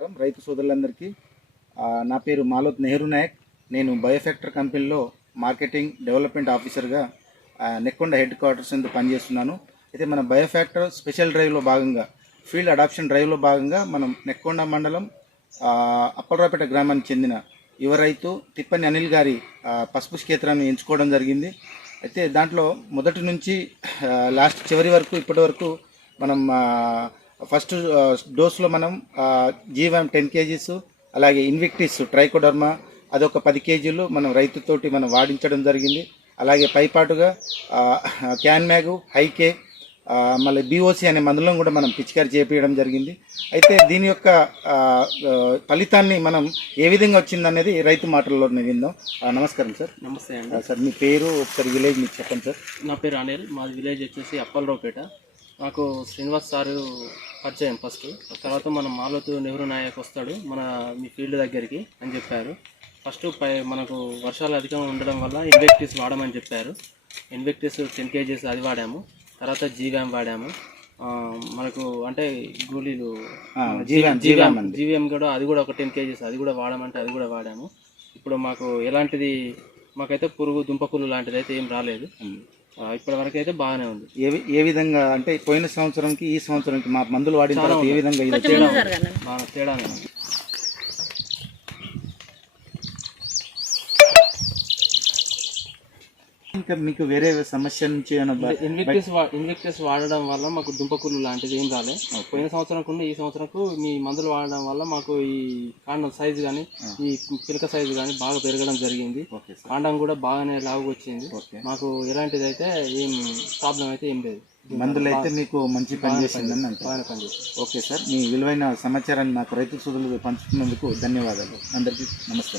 నమస్కారం. రైతు సోదరులందరికీ నా పేరు మాలోత్ నెహ్రూ నాయక్. నేను బయోఫ్యాక్టర్ కంపెనీలో మార్కెటింగ్ డెవలప్మెంట్ ఆఫీసర్గా నెక్కొండ హెడ్ క్వార్టర్స్ ఎందుకు పనిచేస్తున్నాను. అయితే మన బయోఫ్యాక్టర్ స్పెషల్ డ్రైవ్లో భాగంగా ఫీల్డ్ అడాప్షన్ డ్రైవ్లో భాగంగా మనం నెక్కొండ మండలం అప్పలరాపేట గ్రామానికి చెందిన యువ రైతు తిప్పని అనిల్ గారి పసుపు క్షేత్రాన్ని ఎంచుకోవడం జరిగింది. అయితే దాంట్లో మొదటి నుంచి లాస్ట్ చివరి వరకు ఇప్పటి వరకు మనం ఫస్ట్ డోస్లో మనం జీవం టెన్ కేజీస్ అలాగే ఇన్విక్టిస్ ట్రైకోడర్మా అదొక పది కేజీలు మనం రైతుతోటి మనం వాడించడం జరిగింది. అలాగే పైపాటుగా క్యాన్ మ్యాగు హైకే మళ్ళీ బీఓసి అనే మందులను కూడా మనం పిచికారి చేపించడం జరిగింది. అయితే దీని యొక్క ఫలితాన్ని మనం ఏ విధంగా వచ్చిందనేది రైతు మాటల్లో విందాం. నమస్కారం సార్. నమస్తే అండి. సార్ మీ పేరు ఒకసారి విలేజ్ మీకు చెప్పండి సార్. నా పేరు అనిల్ మాది విలేజ్ వచ్చేసి అప్పలరావుపేట. నాకు శ్రీనివాస్ సారు పరిచయం ఫస్ట్. తర్వాత మన మాలతు నెహ్రూ నాయక్ వస్తాడు మన మీ ఫీల్డ్ దగ్గరికి అని చెప్పారు. ఫస్ట్ పై మనకు వర్షాలు అధికంగా ఉండడం వల్ల ఇన్వెక్టిస్ వాడమని చెప్పారు. ఇన్వెక్టిస్ టెన్ కేజీస్ అది వాడాము. తర్వాత జీవామ్ వాడాము. మనకు అంటే గోళీలు జీవీఎం కూడా అది కూడా ఒక టెన్ కేజీస్ అది కూడా వాడమంటే అది కూడా వాడాము. ఇప్పుడు మాకు ఎలాంటిది మాకైతే పురుగు దుంపకులు లాంటిది అయితే ఏం రాలేదు. ఇప్పటి వరకు అయితే బాగానే ఉంది. ఏ ఏ విధంగా అంటే పోయిన సంవత్సరంకి ఈ సంవత్సరంకి మా మందులు వాడిన తర్వాత ఏ విధంగా ఇది వచ్చింది? బాగా తేడానే ఉంది. ఇంకా మీకు వేరే సమస్య నుంచి ఇన్వెక్టిస్ ఇన్వెక్టిస్ వాడడం వల్ల మాకు దుంపకులు లాంటిది ఏం రాలే. పోయిన సంవత్సరం కన్నా ఈ సంవత్సరంకు మీ మందులు వాడడం వల్ల మాకు ఈ కాండం సైజు కానీ ఈ పిలక సైజు కానీ బాగా పెరగడం జరిగింది. కాండం కూడా బాగానే లావుగా వచ్చింది. మాకు ఎలాంటిది అయితే ఏం ప్రాబ్లం అయితే ఏం లేదు. మందులు అయితే మీకు మంచి పని చేసిందని అంటారు ఓకే సార్ మీ విలువైన సమాచారాన్ని నాకు రైతు సోదరులు పంచుతున్నందుకు ధన్యవాదాలు. అందరికీ నమస్తే